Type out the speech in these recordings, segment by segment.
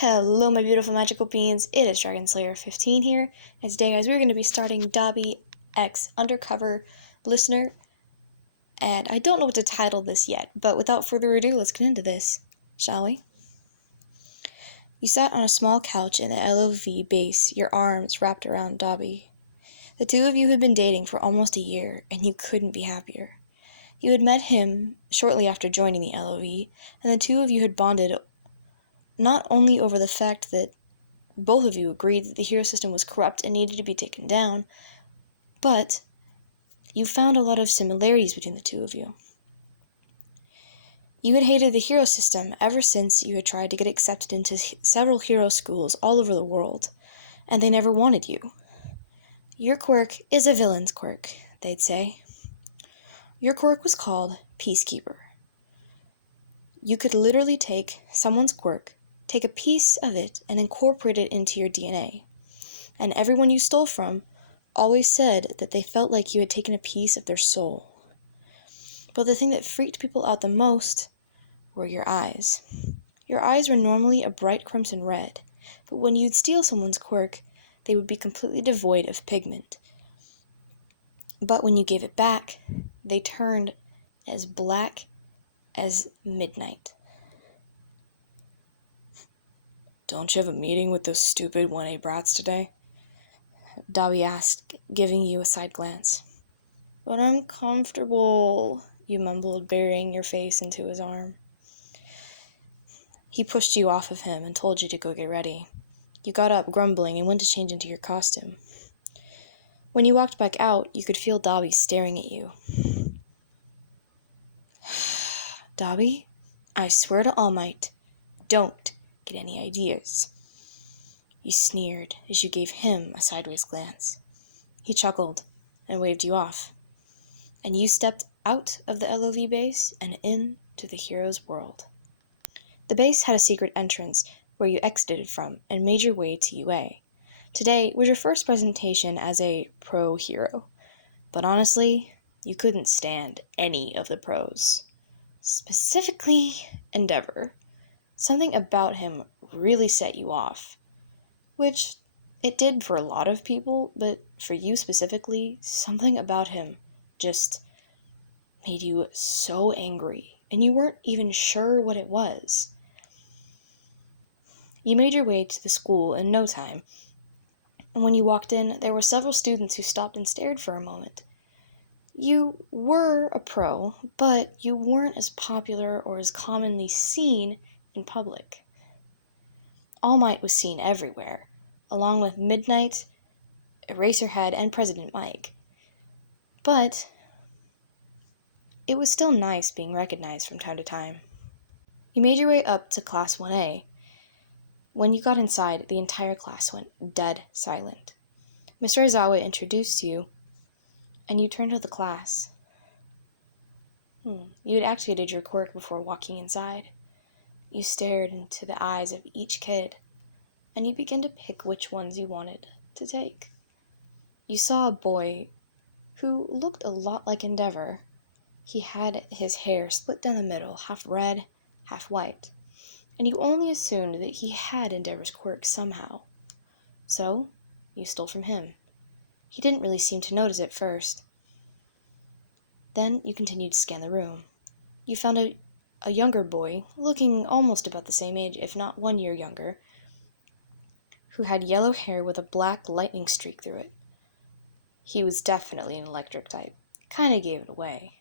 Hello my beautiful magical beings, it is Dragon Slayer 15 here, and today guys we're going to be starting Dobby X Undercover Listener, and I don't know what to title this yet, but without further ado, let's get into this, shall we? You sat on a small couch in the LOV base, your arms wrapped around Dobby. The two of you had been dating for almost a year, and you couldn't be happier. You had met him shortly after joining the LOV, and the two of you had bonded not only over the fact that both of you agreed that the hero system was corrupt and needed to be taken down, but you found a lot of similarities between the two of you. You had hated the hero system ever since you had tried to get accepted into several hero schools all over the world, and they never wanted you. Your quirk is a villain's quirk, they'd say. Your quirk was called Peacekeeper. You could literally take someone's quirk, take a piece of it, and incorporate it into your DNA. And everyone you stole from always said that they felt like you had taken a piece of their soul. But the thing that freaked people out the most were your eyes. Your eyes were normally a bright crimson red, but when you'd steal someone's quirk, they would be completely devoid of pigment. But when you gave it back, they turned as black as midnight. "Don't you have a meeting with those stupid 1A brats today?" Dabi asked, giving you a side glance. "But I'm comfortable," you mumbled, burying your face into his arm. He pushed you off of him and told you to go get ready. You got up, grumbling, and went to change into your costume. When you walked back out, you could feel Dobby staring at you. "Dobby, I swear to All Might, don't get any ideas." You sneered as you gave him a sideways glance. He chuckled and waved you off, and you stepped out of the LOV base and into the hero's world. The base had a secret entrance where you exited from and made your way to UA. Today was your first presentation as a pro hero, but honestly, you couldn't stand any of the pros. Specifically, Endeavor. Something about him really set you off, which it did for a lot of people, but for you specifically, something about him just made you so angry, and you weren't even sure what it was. You made your way to the school in no time, and when you walked in, there were several students who stopped and stared for a moment. You were a pro, but you weren't as popular or as commonly seen in public. All Might was seen everywhere, along with Midnight, Eraserhead, and President Mike. But it was still nice being recognized from time to time. You made your way up to Class 1A. When you got inside, the entire class went dead silent. Mr. Aizawa introduced you, and you turned to the class. You had activated your quirk before walking inside. You stared into the eyes of each kid, and you began to pick which ones you wanted to take. You saw a boy who looked a lot like Endeavor. He had his hair split down the middle, half red, half white, and you only assumed that he had Endeavor's quirk somehow. So, you stole from him. He didn't really seem to notice it first. Then you continued to scan the room. You found a younger boy, looking almost about the same age, if not 1 year younger, who had yellow hair with a black lightning streak through it. He was definitely an electric type. Kinda gave it away.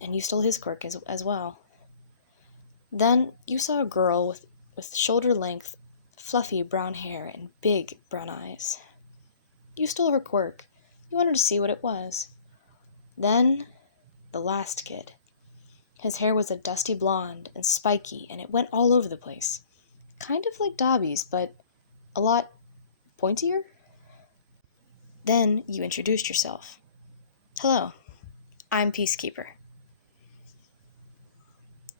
And you stole his quirk as well. Then you saw a girl with shoulder-length, fluffy brown hair and big brown eyes. You stole her quirk. You wanted to see what it was. Then, the last kid. His hair was a dusty blonde and spiky, and it went all over the place. Kind of like Dobby's, but a lot pointier. Then you introduced yourself. "Hello, I'm Peacekeeper."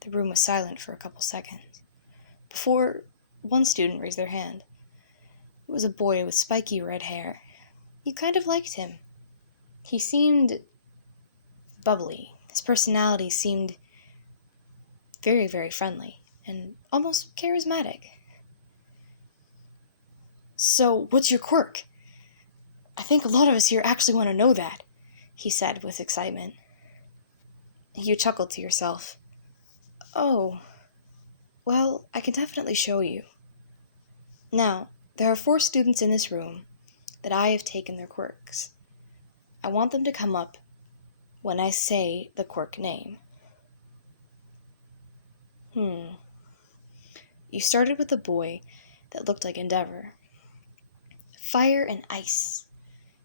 The room was silent for a couple seconds, before one student raised their hand. It was a boy with spiky red hair. You kind of liked him. He seemed bubbly. His personality seemed very, very friendly. and almost charismatic. "So, what's your quirk? I think a lot of us here actually want to know that," he said with excitement. You chuckled to yourself. "Oh, well, I can definitely show you. Now, there are 4 students in this room that I have taken their quirks. I want them to come up when I say the quirk name." You started with a boy that looked like Endeavor. "Fire and ice,"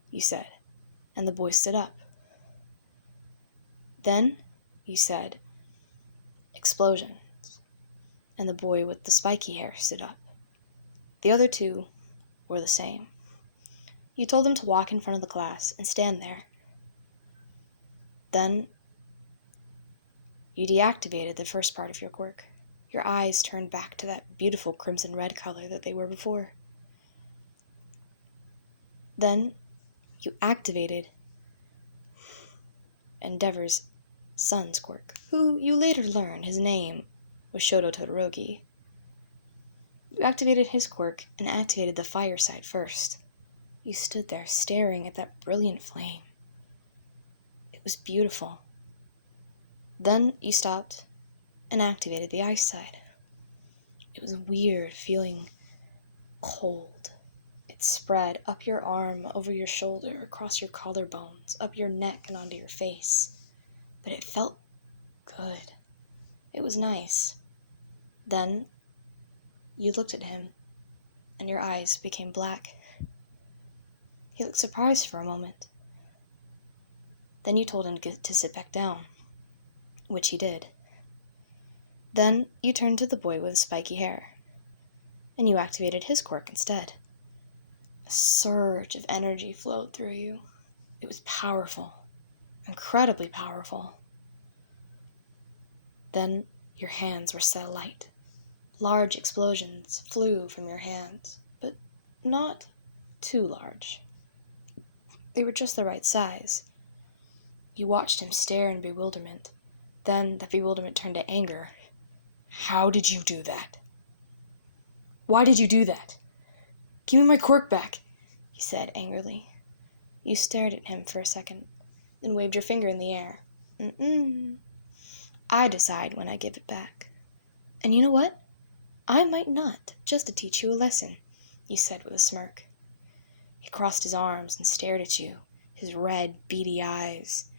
you said, and the boy stood up. Then you said, "Explosions," and the boy with the spiky hair stood up. The other 2 were the same. You told them to walk in front of the class and stand there. Then you deactivated the first part of your quirk. Your eyes turned back to that beautiful crimson red color that they were before. Then you activated Endeavor's son's quirk, who you later learned his name was Shoto Todoroki. You activated his quirk and activated the fire side first. You stood there staring at that brilliant flame. It was beautiful. Then you stopped and activated the ice side. It was weird, feeling cold. It spread up your arm, over your shoulder, across your collarbones, up your neck and onto your face. But it felt good. It was nice. Then you looked at him, and your eyes became black. He looked surprised for a moment. Then you told him to sit back down, which he did. Then you turned to the boy with the spiky hair, and you activated his quirk instead. A surge of energy flowed through you. It was powerful, incredibly powerful. Then your hands were set alight. Large explosions flew from your hands, but not too large. They were just the right size. You watched him stare in bewilderment. Then that bewilderment turned to anger. "How did you do that? Why did you do that? Give me my quirk back," he said angrily. You stared at him for a second, then waved your finger in the air. "I decide when I give it back. And you know what? I might not, just to teach you a lesson," you said with a smirk. He crossed his arms and stared at you, his red, beady eyes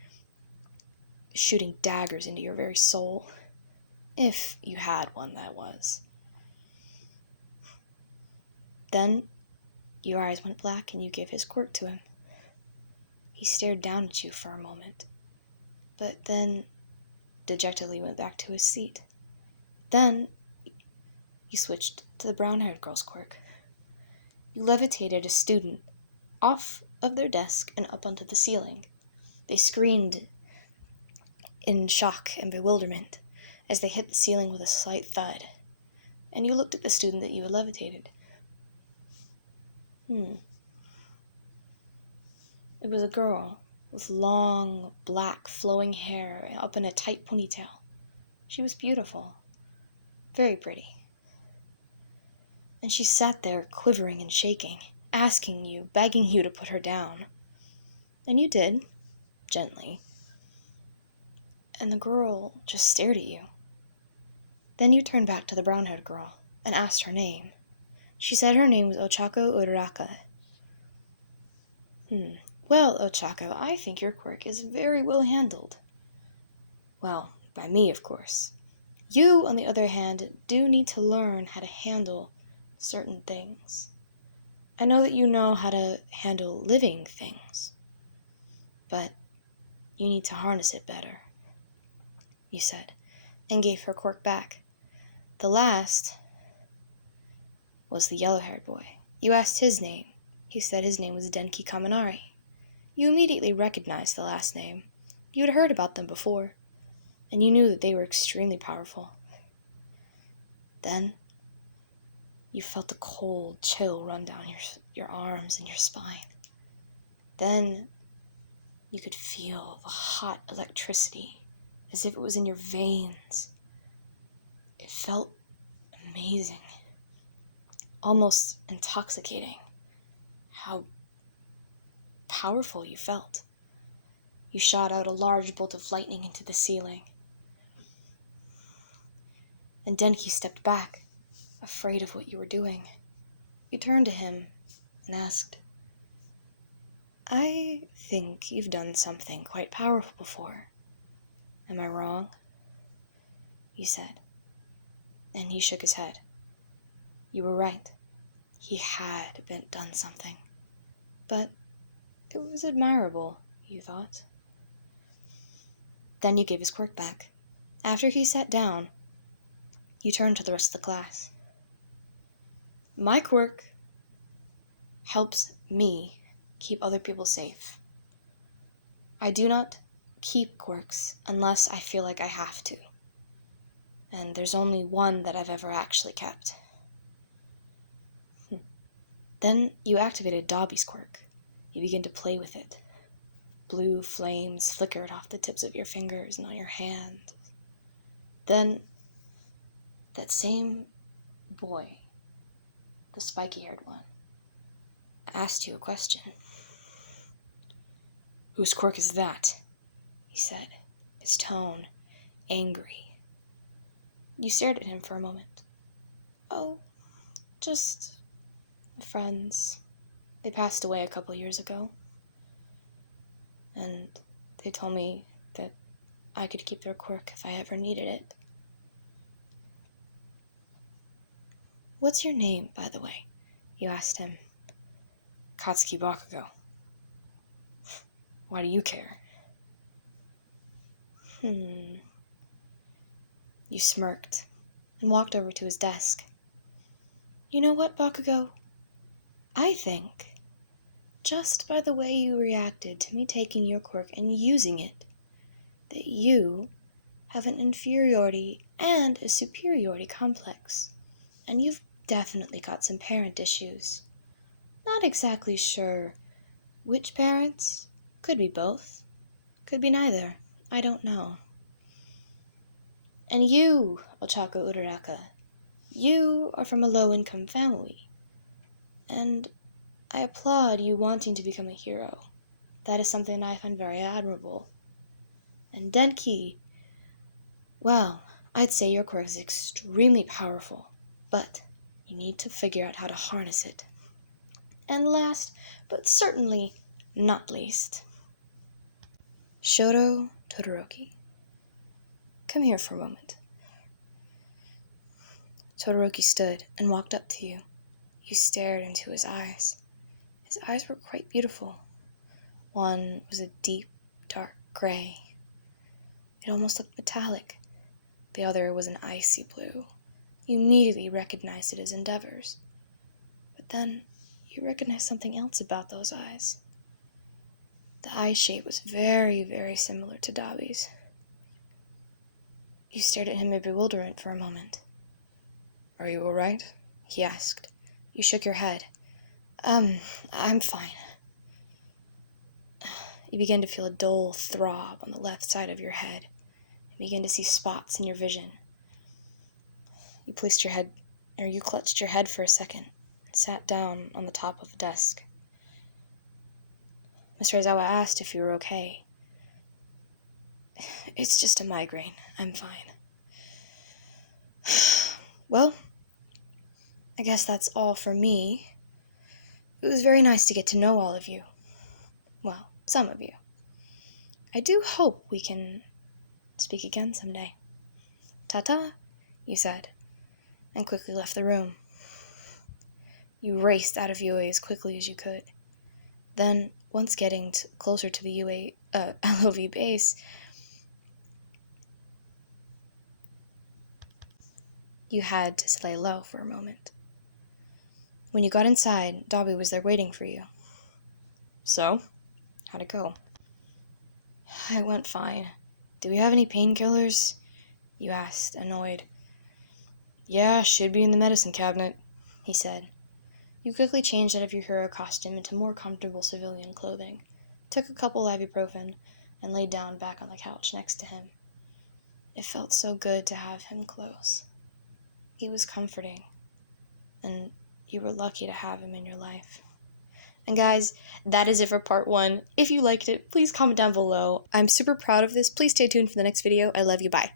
shooting daggers into your very soul. If you had one, that was. Then your eyes went black and you gave his quirk to him. He stared down at you for a moment, but then dejectedly went back to his seat. Then you switched to the brown-haired girl's quirk. You levitated a student off of their desk and up onto the ceiling. They screamed in shock and bewilderment as they hit the ceiling with a slight thud, and you looked at the student that you had levitated. It was a girl with long, black, flowing hair up in a tight ponytail. She was beautiful, very pretty. And she sat there quivering and shaking, asking you, begging you to put her down. And you did, gently. And the girl just stared at you. Then you turned back to the brown-haired girl and asked her name. She said her name was Ochako Uraraka. "Well, Ochako, I think your quirk is very well handled." "Well, by me, of course. You, on the other hand, do need to learn how to handle certain things. I know that you know how to handle living things, but you need to harness it better," you said, and gave her quirk back. The last was the yellow-haired boy. You asked his name. He said his name was Denki Kaminari. You immediately recognized the last name. You had heard about them before, and you knew that they were extremely powerful. Then you felt a cold chill run down your arms and your spine. Then you could feel the hot electricity as if it was in your veins. It felt amazing, almost intoxicating, how powerful you felt. You shot out a large bolt of lightning into the ceiling. And Denki stepped back, afraid of what you were doing. You turned to him and asked, "I think you've done something quite powerful before. Am I wrong?" You said. And he shook his head. You were right. He had done something. But it was admirable, you thought. Then you gave his quirk back. After he sat down, you turned to the rest of the class. My quirk helps me keep other people safe. I do not keep quirks unless I feel like I have to. And there's only one that I've ever actually kept. Then you activated Dobby's quirk. You began to play with it. Blue flames flickered off the tips of your fingers and on your hand. Then, that same boy, the spiky-haired one, asked you a question. "Whose quirk is that?" he said, his tone angry. You stared at him for a moment. "Oh, just friends. They passed away a couple years ago. And they told me that I could keep their quirk if I ever needed it." "What's your name, by the way?" you asked him. "Katsuki Bakugo." "Why do you care?" You smirked and walked over to his desk. "You know what, Bakugo? I think, just by the way you reacted to me taking your quirk and using it, that you have an inferiority and a superiority complex, and you've definitely got some parent issues. Not exactly sure which parents. Could be both. Could be neither. I don't know. And you, Ochako Uraraka, you are from a low-income family. And I applaud you wanting to become a hero. That is something I find very admirable. And Denki, well, I'd say your quirk is extremely powerful, but you need to figure out how to harness it. And last, but certainly not least, Shoto Todoroki. Come here for a moment." Todoroki stood and walked up to you. You stared into his eyes. His eyes were quite beautiful. One was a deep, dark gray. It almost looked metallic. The other was an icy blue. You immediately recognized it as Endeavor's. But then you recognized something else about those eyes. The eye shape was very, very similar to Dabi's. You stared at him in bewilderment for a moment. "Are you all right?" he asked. You shook your head. I'm fine." You began to feel a dull throb on the left side of your head and began to see spots in your vision. You clutched your head for a second and sat down on the top of the desk. Mr. Aizawa asked if you were okay. "It's just a migraine. I'm fine." "Well, I guess that's all for me. It was very nice to get to know all of you. Well, some of you. I do hope we can speak again someday. Ta-ta," you said, and quickly left the room. You raced out of UA as quickly as you could. Then, once getting closer to the LOV base, you had to lay low for a moment. When you got inside, Dobby was there waiting for you. "So, how'd it go?" "It went fine. Do we have any painkillers?" you asked, annoyed. "Yeah, should be in the medicine cabinet," he said. You quickly changed out of your hero costume into more comfortable civilian clothing, took a couple ibuprofen, and laid down back on the couch next to him. It felt so good to have him close. He was comforting, and you were lucky to have him in your life. And guys, that is it for part 1. If you liked it, please comment down below. I'm super proud of this. Please stay tuned for the next video. I love you. Bye.